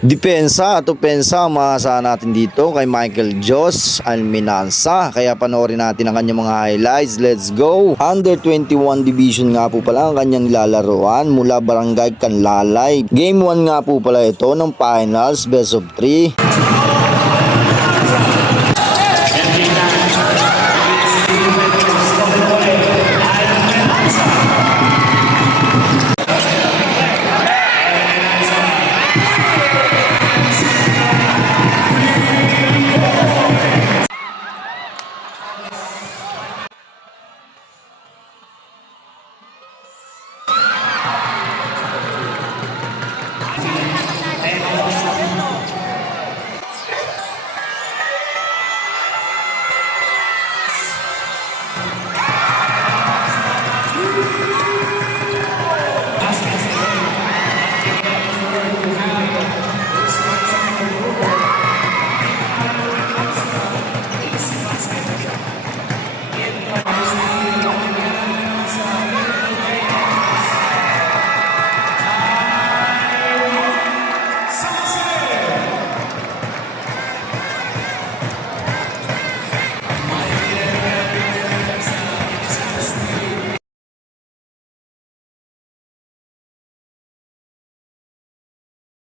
Depensa at opensa ang maasahan natin dito kay Michael Jos Alminanza. Kaya panoorin natin ang kanyang mga highlights. Let's go! Under 21 division nga po pala ang kanyang lalaruan mula Barangay Canlalay. Game 1 nga po pala ito ng finals best of 3.